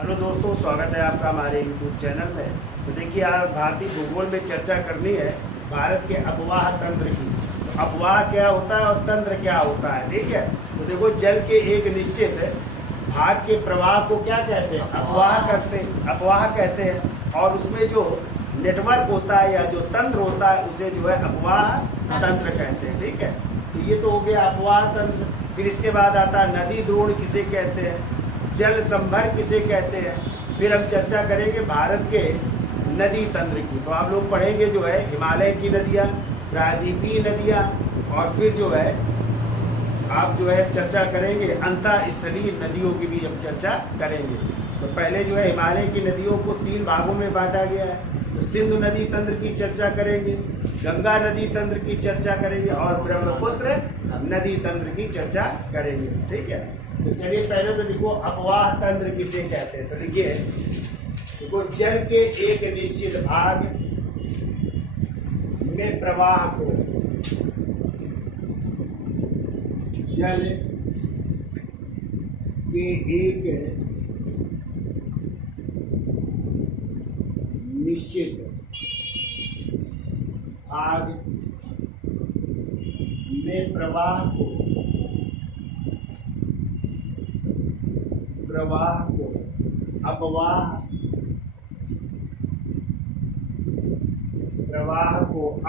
Hello दोस्तों, स्वागत है आपका हमारे यूट्यूब चैनल में। तो देखिए, आज भारतीय भूगोल में चर्चा करनी है भारत के अपवाह तंत्र की। तो अपवाह क्या होता है और तंत्र क्या होता है, ठीक है। तो देखो, जल के एक निश्चित भाग के प्रवाह को क्या कहते हैं? अपवाह कहते हैं। और उसमें जो नेटवर्क होता है या जो तंत्र होता है उसे जो है अपवाह तंत्र कहते हैं, ठीक है। तो ये तो हो गया अपवाह तंत्र। फिर इसके बाद आता है नदी द्रोण किसे कहते हैं, जल संभर किसे कहते हैं। फिर हम चर्चा करेंगे भारत के नदी तंत्र की। तो आप लोग पढ़ेंगे जो है हिमालय की नदियाँ, प्रायद्वीपीय नदियाँ, और फिर जो है आप जो है चर्चा करेंगे अंतःस्थलीय नदियों की भी हम चर्चा करेंगे। तो पहले जो है हिमालय की नदियों को 3 भागों में बांटा गया है। तो सिंधु नदी तंत्र की चर्चा करेंगे, गंगा नदी तंत्र की चर्चा करेंगे और ब्रह्मपुत्र नदी तंत्र की चर्चा करेंगे, ठीक है। तो चलिए, पहले तो लिखो अपवाह तंत्र किसे कहते हैं। तो देखिए, देखो, जल के एक निश्चित भाग में प्रवाह को जल के एक निश्चित भाग में प्रवाह को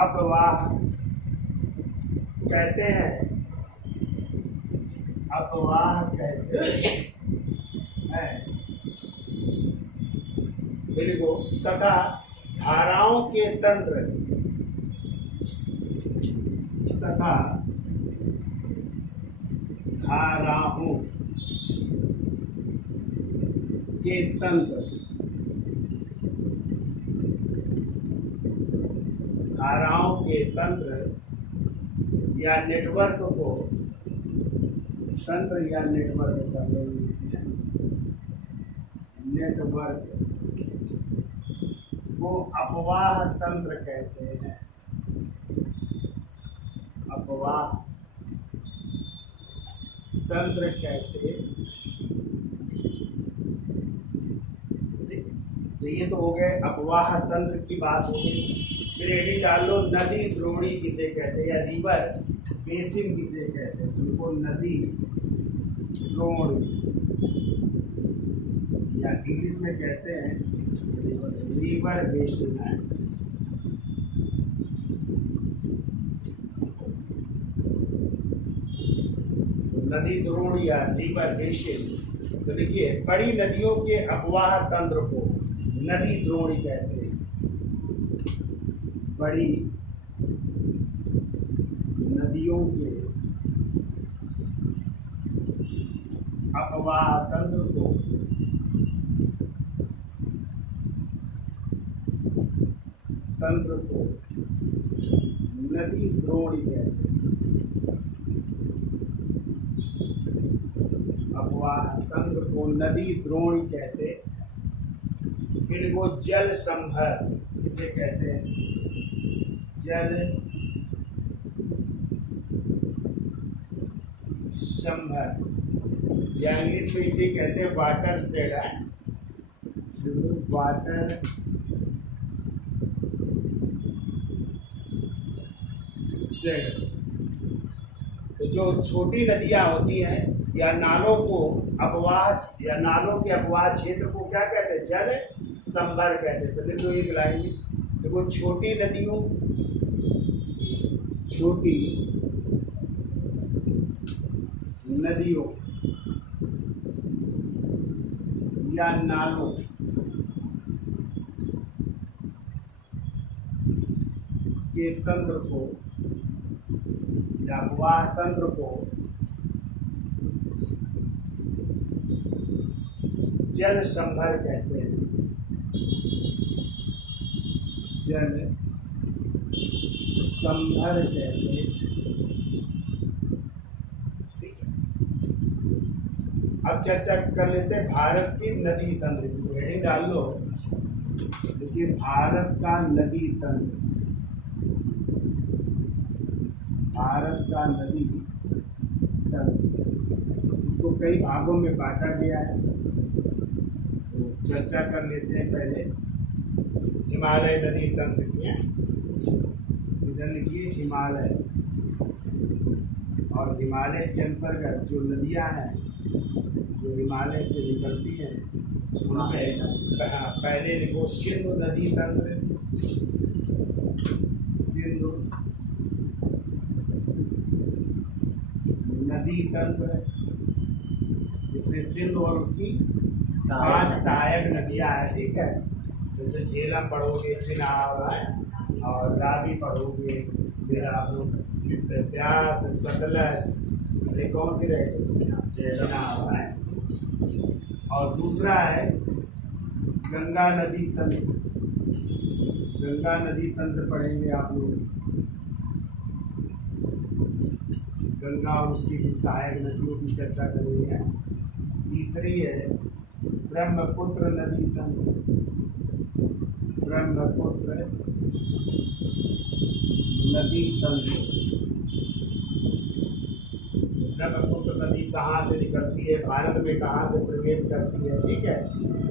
अपवाह कहते हैं। अपवाह कहते हैं। बिल्कुल। तथा धाराओं के तंत्र धाराओं के तंत्र या नेटवर्क को तंत्र या नेटवर्क कर लेंगे इसमें। नेटवर्क को अपवाह तंत्र कहते हैं। अपवाह तंत्र कहते हैं। तो ये तो हो गए अपवाह तंत्र की बात हो गई। फिर ये भी डाल लो, नदी द्रोणी किसे कहते हैं या रिवर बेसिन किसे कहते हैं। उनको नदी द्रोण या इंग्लिश में कहते हैं रिवर बेसिन है। नदी द्रोण या रिवर बेसिन। तो देखिए, बड़ी नदियों के अपवाह तंत्र को नदी द्रोणी कहते हैं। बड़ी नदियों के अपवाह तंत्र को नदी द्रोणी कहते हैं। अपवाह तंत्र को नदी द्रोणी कहते हैं। फिर वो जल संभर किसे कहते हैं? जल संभर या इंग्लिश में इसे कहते हैं वाटर शेड है। Water shade. तो जो छोटी नदियां होती हैं या नालों को अपवाह या नालों के अपवाह क्षेत्र को क्या कहते हैं? जल संभर कहते हैं। तो देखो, एक लाइन में देखो, छोटी नदियों या नालों के तंत्र को या अपवाह तंत्र को जल संभर कहते हैं। जल संभर कहते हैं। अब चर्चा कर लेते हैं भारत की नदी तंत्र की। हेडिंग डाल लो, देखिए, भारत का नदी तंत्र। भारत का नदी तंत्र इसको कई भागों में बांटा गया है। तो चर्चा कर लेते हैं पहले हिमालय नदी तंत्र की। इधर लिखिए हिमालय, और हिमालय के अंतर्गत जो नदियां हैं जो हिमालय से निकलती हैं उनमें पहले लिखो सिंधु नदी तंत्र। सिंधु नदी तंत्र, जिसमें सिंधु और उसकी 5 सहायक नदियां हैं, ठीक है। जैसे झेलम पढ़ोगे, चिनाब है, और रावी पढ़ोगे, फिर आप लोग ब्यास, सतलज, ये कौन सी रहेगी, चिनाब है। और दूसरा है गंगा नदी तंत्र। गंगा नदी तंत्र पढ़ेंगे आप लोग, गंगा और उसकी भी सहायक नदियों की चर्चा करेंगे। तीसरी है ब्रह्मपुत्र नदी तंत्र। ब्रह्मपुत्र नदी तंत्र। ब्रह्मपुत्र नदी कहाँ से निकलती है, भारत में कहाँ से प्रवेश करती है, ठीक है।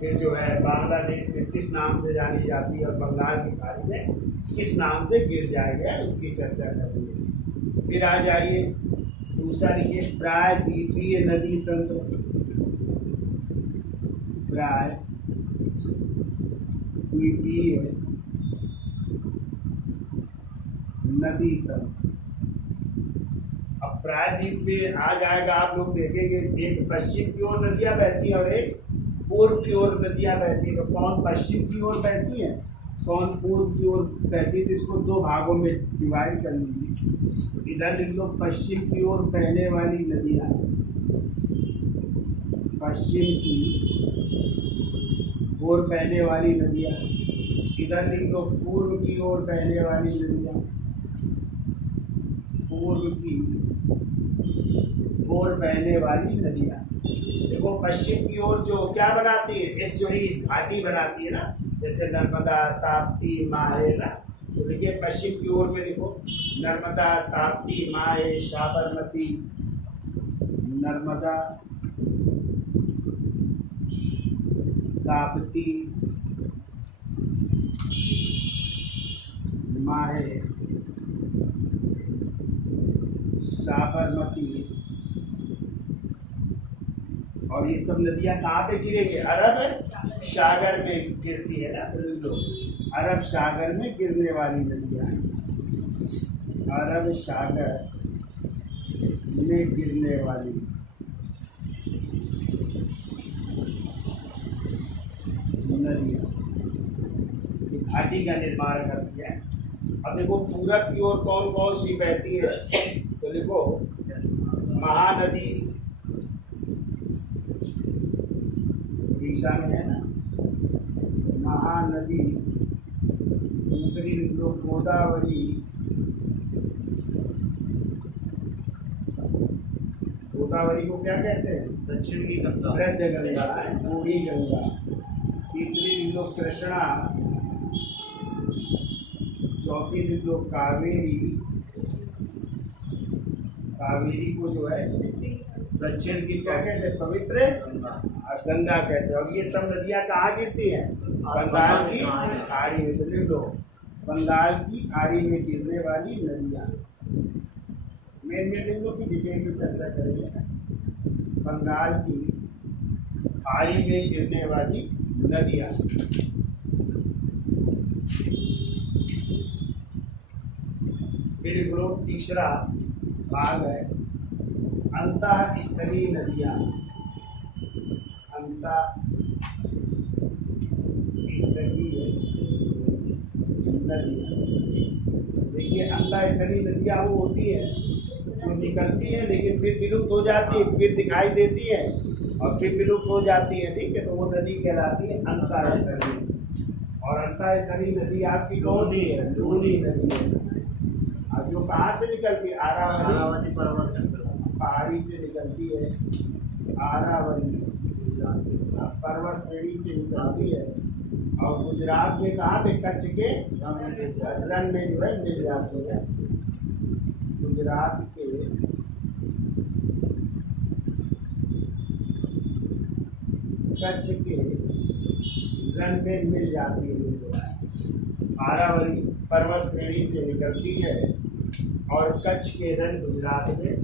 ये जो है बांग्लादेश में किस नाम से जानी जाती है और बंगाल की खाड़ी में किस नाम से गिर जाएगा, उसकी चर्चा करेंगे। फिर आ जाइए दूसरा लिखिए प्रायद्वीपीय नदी तंत्र। प्रायद्वीपीय नदी तंत्र। अब प्रायद्वीप में आ जाएगा, आप लोग देखेंगे एक पश्चिम की ओर नदियां बहती हैं और एक पूर्व की ओर नदियां बहती हैं। तो कौन पश्चिम की ओर बहती है, कौन पूर्व की ओर बहती है, तो इसको 2 भागों में डिवाइड कर लीजिए। इधर लिख लो पश्चिम की ओर बहने वाली नदियां, पश्चिम की ओर बहने वाली नदियां। इधर लिख लो पूर्व की ओर बहने वाली नदियां, पूर्व की ओर बहने वाली नदियां। देखो पश्चिम की ओर जो क्या बनाती है, एस्चुरीज, घाटी बनाती है ना, जैसे नर्मदा, ताप्ती, माहे ना। तो देखिए पश्चिम की ओर में देखो नर्मदा, ताप्ती, माहे, साबरमती, नर्मदा, ताप्ती, माहे, साबरमती, और ये सब नदियां कहाँ पे गिरेंगे, अरब सागर में गिरती है ना। तो लोग अरब सागर में गिरने वाली नदियां, अरब सागर में गिरने वाली नदियां घाटी का निर्माण करती है। अब देखो पूरब की ओर कौन कौन सी बहती है, तो देखो महानदी उड़ीसा में है ना, महानदी। दूसरी लोग गोदावरी, गोदावरी को क्या कहते हैं, दक्षिण की गंगा, मध्य गंगा, बूढ़ी गंगा। तीसरी लोग कृष्णा, चौथी लोग कावेरी, कावेरी को जो है दक्षिण की क्या कहते हैं, पवित्र गंगा कहते हैं। और ये सब नदियां कहाँ गिरती हैं, बंगाल की खाड़ी में। समझ लो बंगाल की खाड़ी में गिरने वाली नदियां। मेन लिख लो, फिर डिटेल में चर्चा करेंगे। बंगाल की खाड़ी में गिरने वाली नदियां। फिर ग्रुप तीसरा भाग है अंतःस्थलीय नदियां। अंतःस्थलीय नदियां, देखिए अंतःस्थलीय नदियां वो होती है जो निकलती है लेकिन फिर विलुप्त हो जाती है, फिर दिखाई देती है और फिर विलुप्त हो जाती है, ठीक है। तो वो नदी कहलाती है अंतःस्थलीय। और अंतःस्थलीय नदी आपकी कौन सी है, लूनी नदी है। जो कहाँ से निकलती है, आरावली पर्वत से, पहाड़ी से निकलती है। आरावली पर्वत श्रेणी से निकलती है और गुजरात में कहाँ पे, कच्छ के रण में जो है मिल जाती है। गुजरात के कच्छ के हिरन में मिल जाती है। आरावली पर्वत श्रेणी से निकलती है और कच्छ के रण गुजरात में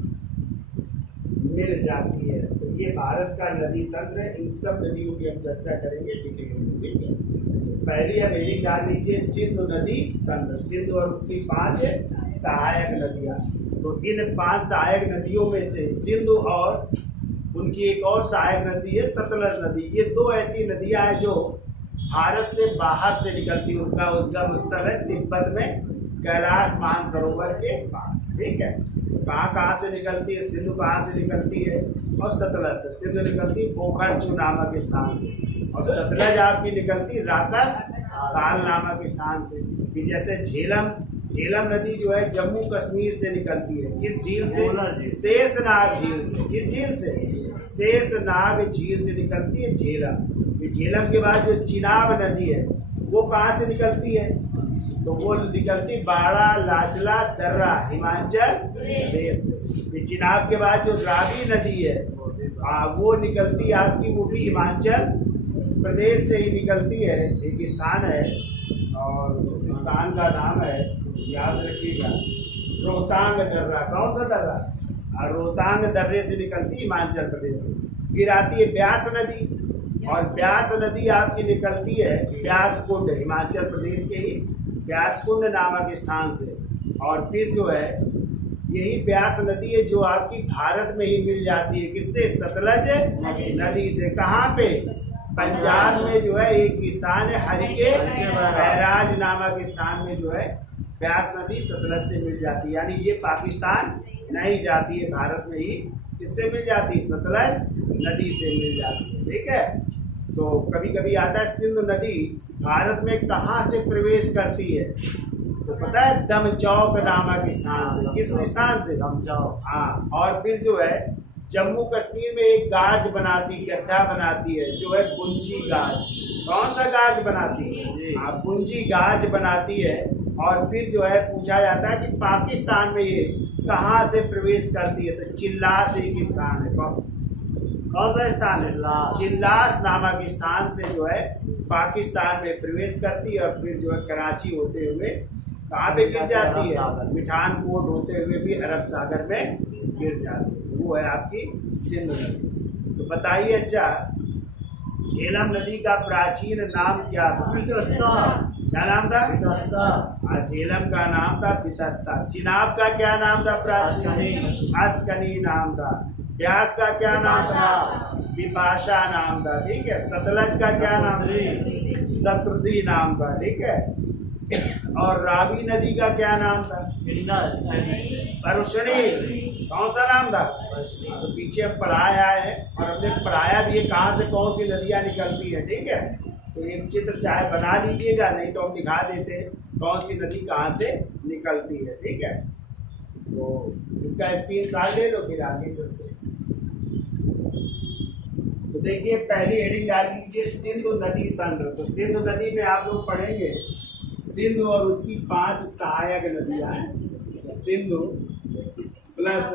मिल जाती है। तो ये भारत का नदी तंत्र है। इन सब नदियों की हम चर्चा करेंगे डिटेल में, ठीक है। पहली अब हेडिंग डाल लीजिए सिंधु नदी तंत्र। सिंधु और उसकी 5 सहायक नदियां। तो इन 5 सहायक नदियों में से सिंधु और उनकी एक और सहायक नदी है सतलज नदी। ये 2 ऐसी नदियां हैं जो भारत से बाहर से निकलती। उनका उद्गम स्थल है तिब्बत में कैलाश मानसरोवर के पास, ठीक है। तो कहाँ से निकलती है? सिंधु कहाँ से निकलती है और सतलज? तो सिंधु निकलती है पोखरचू नामक स्थान से और सतलज आपकी निकलती राकस साल नामक स्थान से। कि जैसे झेलम नदी जो है जम्मू कश्मीर से निकलती है। किस झील से? शेषनाग झील से। किस झील से? शेषनाग झील से निकलती है झेलम। झेलम के बाद जो चिनाब नदी है वो कहाँ से निकलती है? तो वो निकलती बाड़ा लाचला दर्रा हिमाचल प्रदेश से। चिनाब के बाद जो रावी नदी है वो निकलती आपकी, वो भी हिमाचल प्रदेश से ही निकलती है। एक स्थान है और उस स्थान का नाम है, याद रखिएगा, रोहतांग दर्रा। कौन सा दर्रा? रोहतांग दर्रे से निकलती हिमाचल प्रदेश से। फिर आती है ब्यास नदी और ब्यास नदी आपकी निकलती है ब्यास कुंड, हिमाचल प्रदेश के ही ब्यास कुंड नामक स्थान से। और फिर जो है यही ब्यास नदी है जो आपकी भारत में ही मिल जाती है। किससे? सतलज नदी से। कहाँ पे? पंजाब में जो है एक स्थान है हरिके बैराज नामक स्थान में जो है ब्यास नदी सतलज से मिल जाती है। यानी ये पाकिस्तान नहीं जाती है, भारत में ही किससे मिल जाती है? सतलज नदी से मिल जाती है, ठीक है। तो कभी कभी आता है सिंधु नदी भारत में कहाँ से प्रवेश करती है? तो पता है दमचौक नामक स्थान से। किस स्थान से? दमचौक। हाँ। और फिर जो है जम्मू कश्मीर में एक गाज बनाती, गड्ढा बनाती है जो है गुंजी गाज। कौन सा गाज बनाती है? हाँ, गुंजी गाज बनाती है। और फिर जो है पूछा जाता है कि पाकिस्तान में ये कहाँ से प्रवेश करती है? तो चिल्लास एक स्थान है। कौन सा स्थान है? चिल्लास नामक स्थान से जो है पाकिस्तान में प्रवेश करती है और फिर जो है कराची होते हुए कहाँ पे गिर जाती है? मिठानकोट होते हुए भी अरब सागर में गिर जाती है। वो है आपकी सिंधु नदी। तो बताइए, अच्छा झेलम नदी का प्राचीन नाम क्या था? क्या नाम था? झेलम का नाम था बितस्ता। चिनाब का क्या नाम था प्राचीन? अस्कनी नाम था। ब्यास का क्या नाम था? विपाशा नाम था, ठीक है। सतलज का क्या नाम था? शत्रुदी नाम था, ठीक है। और रावी नदी का क्या नाम था? परुषणी। कौन सा नाम था? तो पीछे हम पढ़ाया है और हमने पढ़ाया भी है कहाँ से कौन सी नदियाँ निकलती है, ठीक है। तो एक चित्र चाहे बना लीजिएगा, नहीं तो हम दिखा देते हैं कौन सी नदी कहाँ से निकलती है, ठीक है। तो इसका स्क्रीनशॉट ले लो, फिर आगे चलते हैं। तो देखिए पहली हेडिंग डाल लीजिए सिंधु नदी तंत्र। तो सिंधु नदी में आप लोग पढ़ेंगे सिंधु और उसकी 5 सहायक नदियां हैं। तो सिंधु प्लस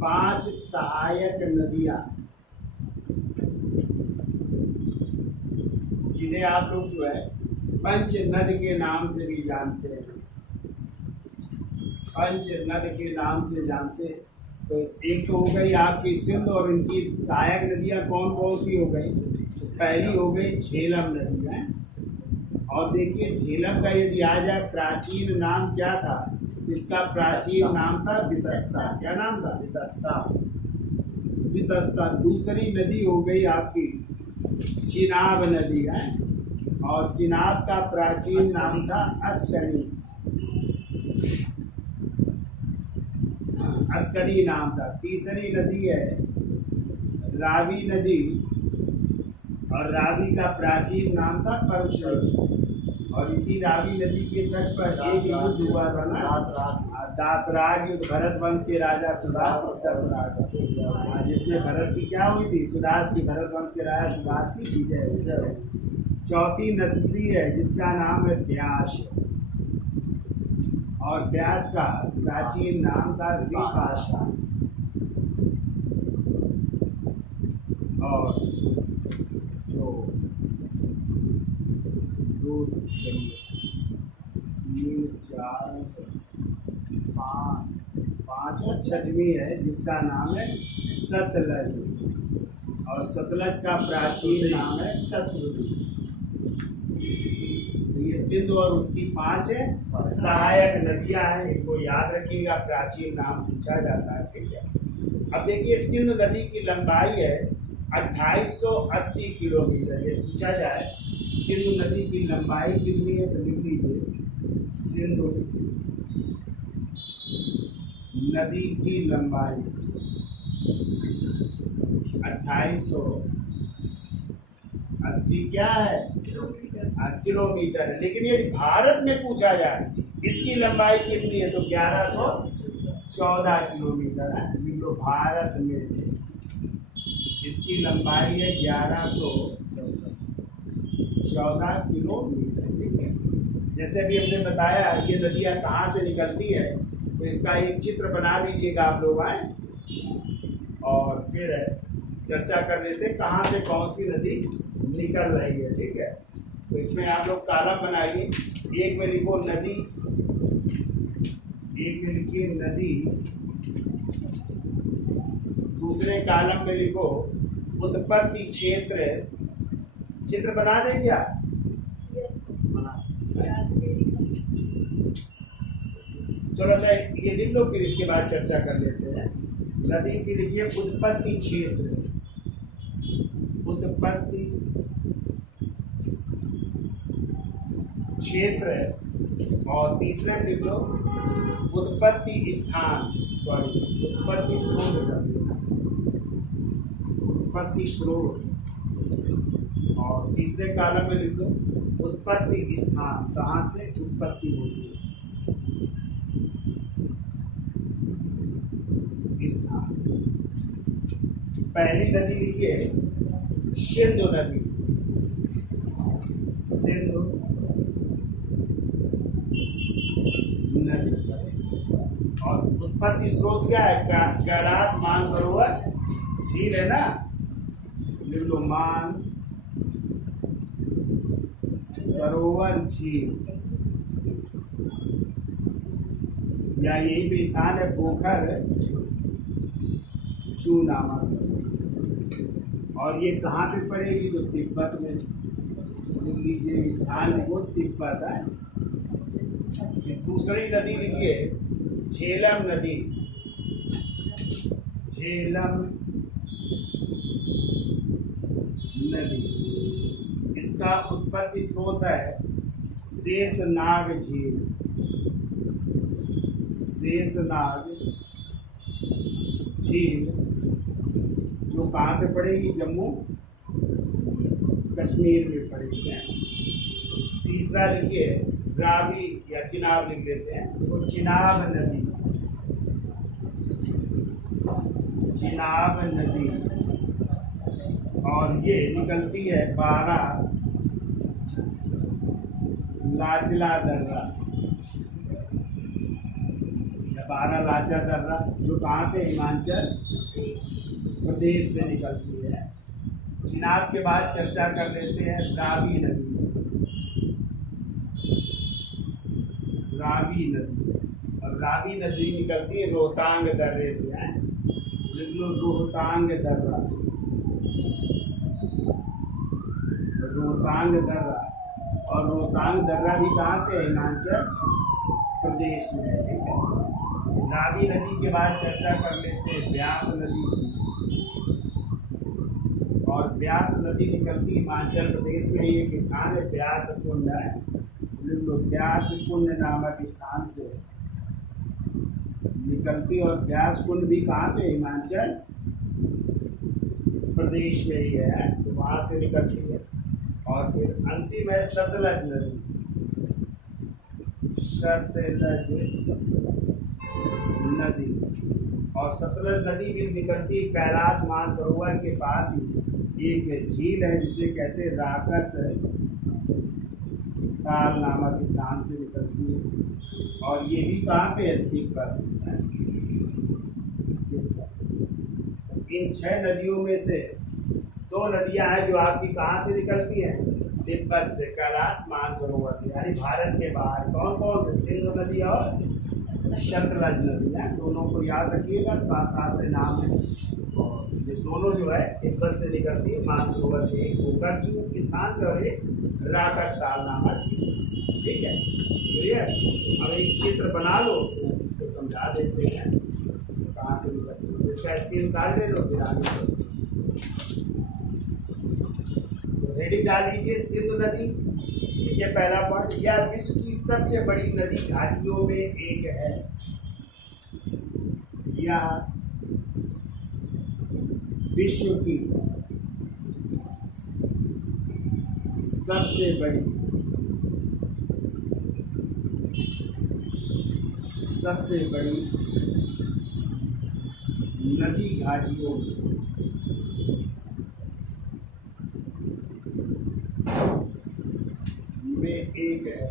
5 सहायक नदियां जिन्हें आप लोग जो है पंच नद के नाम से भी जानते हैं। पंच नद के नाम से जानते हैं। तो एक तो हो गई आपकी सिंधु और इनकी सहायक नदियां कौन कौन सी हो गई? तो पहली हो गई झेलम नदी है। और देखिए झेलम का यदि आ जाए प्राचीन नाम क्या था? इसका प्राचीन नाम था बितस्ता। क्या नाम था? बितस्ता। दूसरी नदी हो गई आपकी चिनाब नदी है और चिनाब का प्राचीन नाम था अस्कनी। अस्कनी नाम था। तीसरी नदी है रावी नदी और रावी का प्राचीन नाम था परुषणी। और इसी रावी नदी के तट पर एक युद्ध हुआ था ना, दासराग युद्ध, भरत वंश के राजा सुदास और दशराज, जिसमें भरत की क्या हुई थी? सुदास की, भरत वंश के राजा सुदास की विजय हुई। चौथी नदी है जिसका नाम है व्यास और व्यास का प्राचीन नाम था विपाशा। और जो तीन चार पाँच, पाँच छठवीं है जिसका नाम है सतलज, और सतलज का प्राचीन नाम है सतलुज। ये सिंधु और उसकी 5 है सहायक नदियां हैं, इनको याद रखिएगा, प्राचीन नाम पूछा जाता है। ठीक है, अब देखिए सिंधु नदी की लंबाई है 2880 किलोमीटर। ये पूछा जाए सिंधु नदी की लंबाई कितनी है तो लिख लीजिए सिंधु नदी की लंबाई 2880 क्या है किलोमीटर है। लेकिन यदि भारत में पूछा जाए इसकी लंबाई कितनी है तो 1114 किलोमीटर है। तो भारत में इसकी लंबाई है 1114 किलोमीटर। ठीक है, जैसे अभी हमने बताया ये नदियाँ कहाँ से निकलती है तो इसका एक चित्र बना लीजिएगा आप लोग आए, और फिर चर्चा कर लेते हैं कहाँ से कौन सी नदी निकल रही है। ठीक है, तो इसमें आप लोग कॉलम बनाइए, एक में लिखो नदी, एक में लिखिए नदी, दूसरे कॉलम में लिखो उत्पत्ति क्षेत्र। चित्र बना दें क्या? चलो अच्छा ये लिख लो, फिर इसके बाद चर्चा कर लेते हैं। नदी फिर लिखिए उत्पत्ति क्षेत्र, उत्पत्ति क्षेत्र, और तीसरे में लिख लो उत्पत्ति स्थान, सॉरी उत्पत्ति स्रोत, उत्पत्ति स्रोत, और तीसरे कॉलम में लिख लो उत्पत्ति स्थान, कहाँ से उत्पत्ति होती है स्थान। पहली नदी लिखिए सिंधु नदी, सिंधु नदी, और उत्पत्ति स्रोत क्या है? कैलाश मानसरोवर झील है ना, लिख लो मान सरोवर झील, या यही पे स्थान है पोखर चू नामक स्थान। और ये कहाँ पे पड़ेगी तो तिब्बत में, लिख लीजिए स्थान वो तिब्बत है। दूसरी नदी लिखिए झेलम नदी, झेलम नदी, इसका उत्पत्ति स्रोत है शेषनाग झील, शेषनाग झील, जो कहाँ पे पड़ेगी? जम्मू कश्मीर में पड़ेगी। तीसरा लिखिए रावी या चिनाब लिख लेते हैं, तो चिनाब नदी, चिनाब नदी, और ये निकलती है 12 लाचला दर्रा, 12 लाचा दर्रा, जो कहाँ पे? हिमाचल प्रदेश से निकलती है। चिनाब के बाद चर्चा कर लेते हैं रावी नदी, रावी नदी, और रावी नदी निकलती है रोहतांग दर्रे से है, रोहतांग दर्रा, रोहतांग दर्रा, और रोहतांग दर्रा भी कहाँ पे? हिमाचल प्रदेश में। ठीक है, रावी नदी के बाद चर्चा कर लेते हैं ब्यास नदी, और ब्यास नदी निकलती हिमाचल प्रदेश में एक स्थान है ब्यास कुंड है, ब्यास कुंड नामक स्थान से निकलती, और ब्यास कुंड भी कहाँ पे? हिमाचल प्रदेश में ही है, तो वहाँ से निकलती है। और फिर अंतिम है सतलज नदी, सतलज नदी, और सतलज नदी भी निकलती कैलाश मानसरोवर के पास ही एक झील है जिसे कहते हैं राकस ताल नामक स्थान से निकलती है, और ये भी कहाँ पे है? तिब्बत। इन 6 नदियों में से 2 नदियां हैं जो आपकी कहाँ से निकलती हैं? तिब्बत से, कैलाश मानसरोवर से, यानी भारत के बाहर कौन कौन से, सिंधु नदी और सतलज नदी है, दोनों को याद रखिएगा, साथ साथ से नाम है। और ये दोनों जो है तिब्बत से निकलती है मानसरोवर से, एक गोकर्णचू स्थान से और एक राकस्थान नामक स्थान। ठीक है, क्लियर। अब एक चित्र बना लो तो उसको समझा देते हैं कहाँ से निकलती है, इसका स्क्रीनशॉट ले लो फिर आगे बढ़ो। हेडिंग डाल लीजिए सिंधु नदी। देखिए पहला पॉइंट, यह विश्व की सबसे बड़ी नदी घाटियों में एक है। यह विश्व की सबसे बड़ी नदी घाटियों में एक है।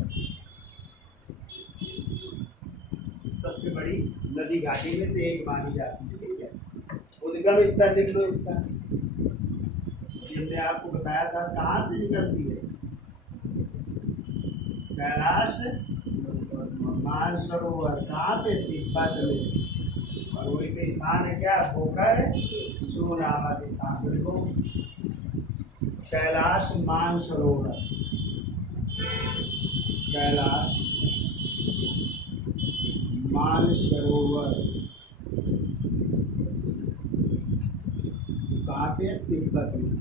सबसे बड़ी नदी घाटी में से एक मानी जाती है। ठीक है, उद्गम स्थल लिख लो इसका, ये हमने आपको बताया था कहाँ से निकलती है, कैलाश मानसरोवर, कहाँ पे, तिब्बत में, और वही पे स्थान है क्या, गोकर्णचू नामक स्थान। देखो कैलाश मानसरोवर, कैलाश मानसरोवर कहाँ पे, तिब्बत में।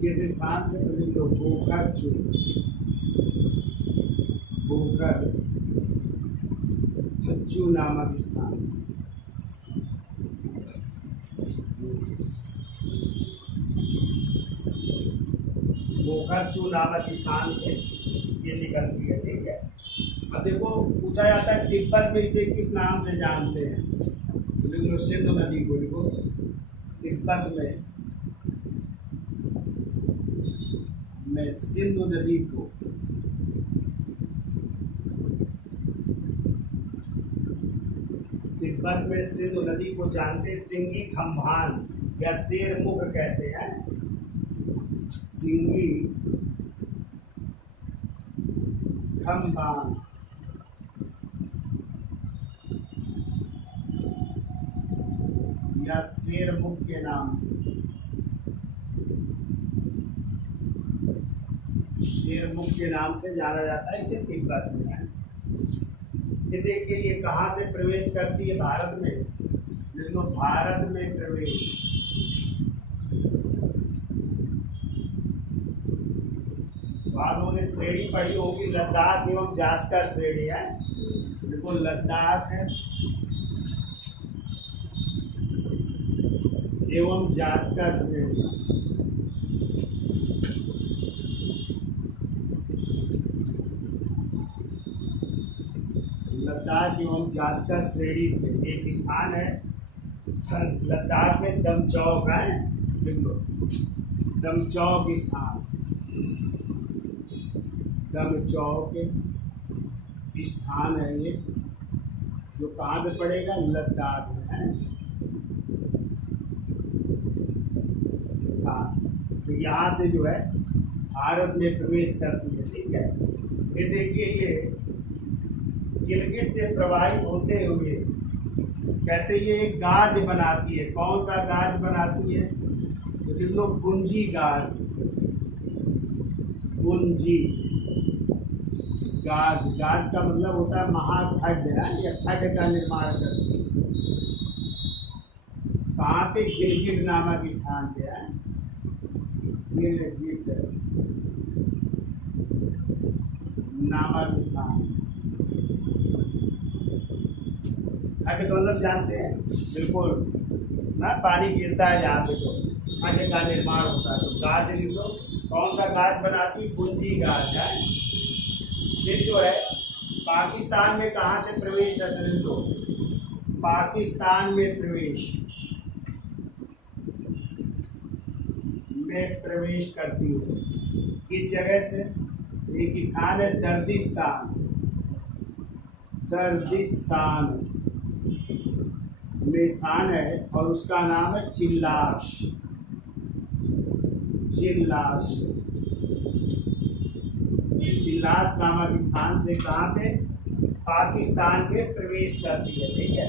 किस स्थान से, तो गोकर्णचू, गोकर्णचू नामक स्थान से। गोकर्णचू नामक स्थान से ये निकलती है। ठीक है, अब देखो पूछा जाता है तिब्बत में इसे किस नाम से जानते हैं, तो लिख लो सिंधु नदी को, लिखो तिब्बत में सिंधु नदी को तिब्बत में सिंधु नदी को जानते सिंगी खम्भान या शेर मुख कहते हैं। सिंगी खम्भान या शेर मुख के नाम से, शेर मुख के नाम से जाना जाता है, इसे तिब्बत में है। ये देखिए ये कहाँ से प्रवेश करती है, भारत में, देखो भारत में प्रवेश, आप लोगों ने श्रेणी पढ़ी होगी, लद्दाख एवं जास्कर श्रेणी है। देखो लद्दाख एवं जास्कर श्रेणी, लद्दाख एवं जास्कर श्रेणी से एक स्थान है लद्दाख में, दमचौक है, दमचौक स्थान, दमचौक स्थान है ये, जो कहाँ पे पड़ेगा, लद्दाख में है स्थान। तो यहाँ से जो है भारत में प्रवेश करती है। ठीक है, फिर देखिए ये गिलगित से प्रवाहित होते हुए कहते ये एक गाज बनाती है। कौन सा गाज बनाती है, तो लिख लो गुंजी गाज, गुंजी गाज। गाज का मतलब होता है महाखड्ड है, या खड्ड का निर्माण करती है। कहाँ पे, गिलगित नामक स्थान पे है, गिलगित नामक स्थान। खड्ड का मतलब जानते हैं, बिल्कुल ना, पानी गिरता है जहाँ पे तो खड्ड का निर्माण होता है। तो गाज लिख लो, कौन सा गाज बनाती, गुंजी गाज है। फिर जो है पाकिस्तान में कहाँ से प्रवेश है, तो पाकिस्तान में प्रवेश करती है। किस जगह से, एक स्थान है दर्दिस्तान, दर्दिस्तान में स्थान है और उसका नाम है चिल्लाश, चिल्लास। चिल्लास नामक स्थान से कहाँ पे? पाकिस्तान पे प्रवेश करती है। ठीक है,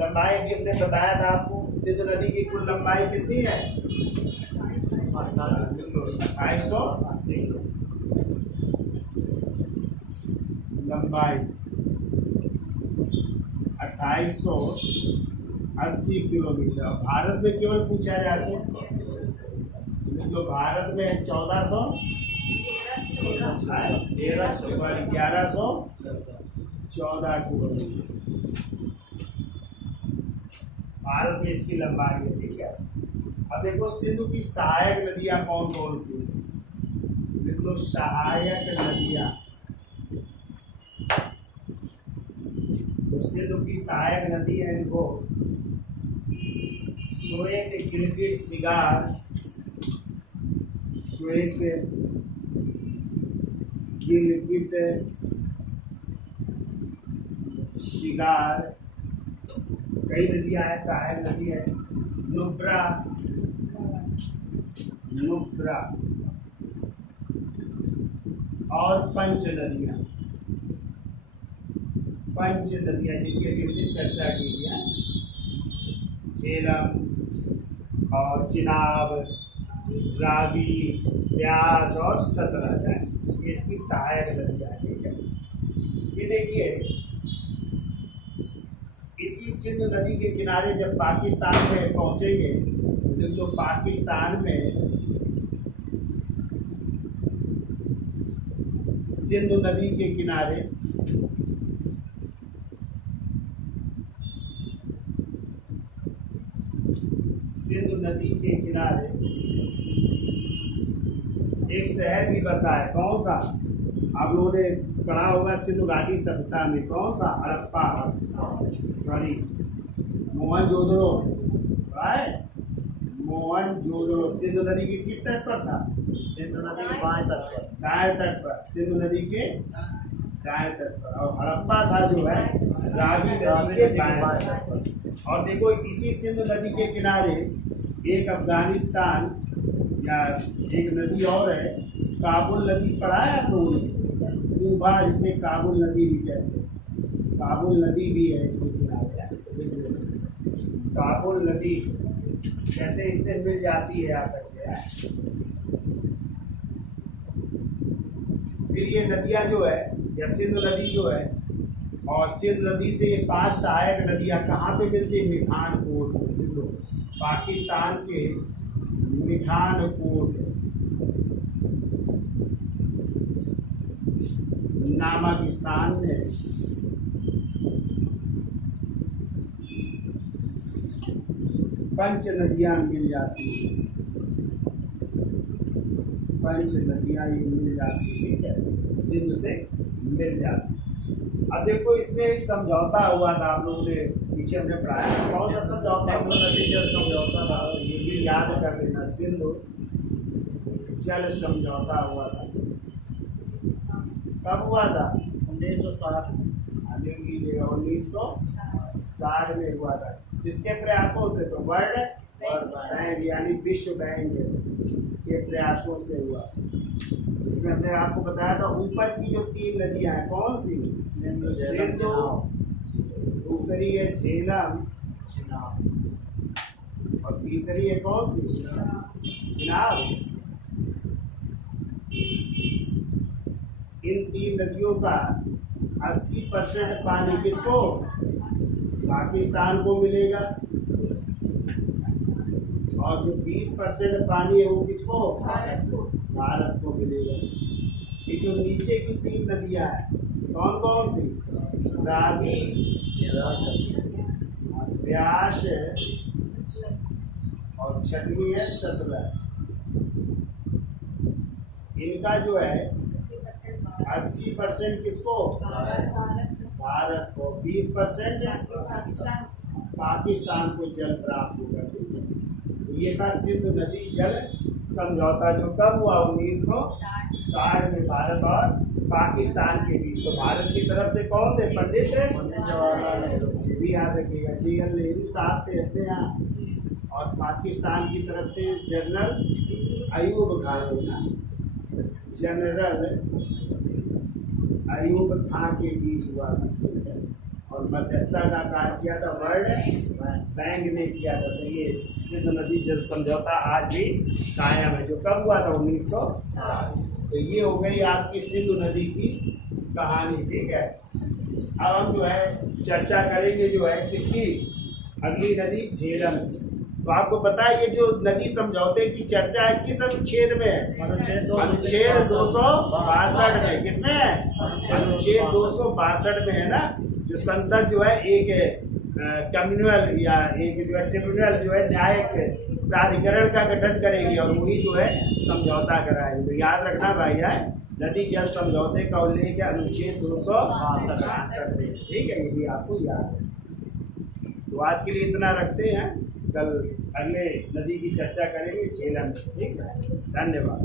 लंबाई की हमने बताया था आपको, सिंधु नदी की कुल लंबाई कितनी है? 280 लंबाई 2880 किलोमीटर। भारत में केवल पूछा जाता है तो भारत में 1114 किलोमीटर भारत में इसकी लंबाई है। ठीक है, अब देखो सिंधु की सहायक नदियां कौन कौन सी? देख लो सहायक नदियां। तो सिंधु की सहायक नदी है इनको श्वेत, गिलगित, शिगार, श्वेत, गिलगित, शिगार, कई नदियां हैं, सहायक नदी है, नुब्रा, नुब्रा और पंच नदियां। पंच नदियां जिनकी अभी हमने चर्चा की है, झेलम और चिनाब, रावी, व्यास और सतलज है, ये इसकी सहायक नदियां है। ठीक है, ये देखिए इसी सिंधु नदी के किनारे जब पाकिस्तान में पहुंचेंगे तो पाकिस्तान में सिंधु नदी के किनारे एक शहर भी बसा है। कौन सा? आप लोगों ने पढ़ा होगा सिंधु घाटी सभ्यता में। कौन सा? हड़प्पा, सॉरी मोहनजोदड़ो। मोहनजोदड़ो सिंधु नदी के किस तट पर था? सिंधु नदी के बाएं तट पर, दाएं तट पर, सिंधु नदी के दाएं तट पर। और हड़प्पा था जो है रावी नदी के बाएं तट पर। और देखो इसी सिंधु नदी के किनारे एक अफगानिस्तान या एक नदी और है, काबुल नदी पढ़ा है आप लोगों ने? कुबा, जिसे काबुल नदी भी कहते हैं, काबुल नदी भी है इसके किनारे। काबुल नदी कहते हैं, इससे मिल जाती है आकर के। फिर ये नदियां जो है या सिंधु नदी जो है, और सिंधु नदी से ये 5 सहायक नदियां कहाँ पे मिलती है? मिठानकोट, पाकिस्तान के मिठानकोट नामक स्थान में पंच नदियां मिल जाती है। पंच नदियां ये मिल जाती है। ठीक है, सिंधु से मिल जाती। अब देखो इसमें एक समझौता हुआ था, आप लोगों ने पीछे हमने पढ़ाया। कौन सा समझौता? नदी जल समझौता था, ये भी याद कर लेना। सिंधु जल समझौता हुआ था। कब हुआ था? 1960। 1960 में हुआ था। किसके प्रयासों से? तो वर्ल्ड बैंक यानी विश्व बैंक के प्रयासों से हुआ। इसमें हमने आपको बताया था ऊपर की जो 3 नदियां हैं कौन सी? सिंधु, दूसरी है झेलम, और तीसरी है कौन सी? चिनाब। इन 3 नदियों का 80% पानी किसको? पाकिस्तान को मिलेगा, और जो 20% पानी है वो किसको? भारत को मिलेगा। ये जो नीचे की 3 नदियां हैं कौन कौन सी? रावी, व्यास और छठवीं है सतलज। इनका जो है 80% किसको? भारत को, 20% पाकिस्तान को जल प्राप्त होगा। ये था सिंधु नदी जल समझौता, जो कब हुआ? 1960 में भारत और पाकिस्तान के बीच। तो भारत की तरफ से कौन थे? पंडित जवाहरलाल नेहरू। ये भी याद रखिएगा, जवाहरलाल नेहरू साहब थे यहाँ, और पाकिस्तान की तरफ से जनरल अयूब खान होना, जनरल अयूब खान के बीच हुआ था। और मध्यस्थता का कार्य किया था वर्ल्ड बैंक ने किया था। तो ये सिंधु नदी जल समझौता आज भी कायम है, जो कब हुआ था 1907। तो ये हो गई आपकी सिंधु नदी की कहानी। ठीक है, अब हम जो है चर्चा करेंगे जो है किसकी, अगली नदी झेलम की। तो आपको पता है ये जो नदी समझौते की चर्चा है किस अनुच्छेद में है? अनुच्छेद 262 में। किसमें है? अनुच्छेद 262 में है ना। जो संसद जो है एक कम्युनल या एक जो है ट्रिब्यूनल जो है न्यायिक प्राधिकरण का गठन करेगी और वही जो है समझौता कराएगी। तो याद रखना भाई है, नदी जल समझौते का उल्लेख है अनुच्छेद 262 में। ठीक है, ये भी आपको याद है। तो आज के लिए इतना रखते हैं, कल अगले नदी की चर्चा करेंगे झेलम। ठीक है, धन्यवाद।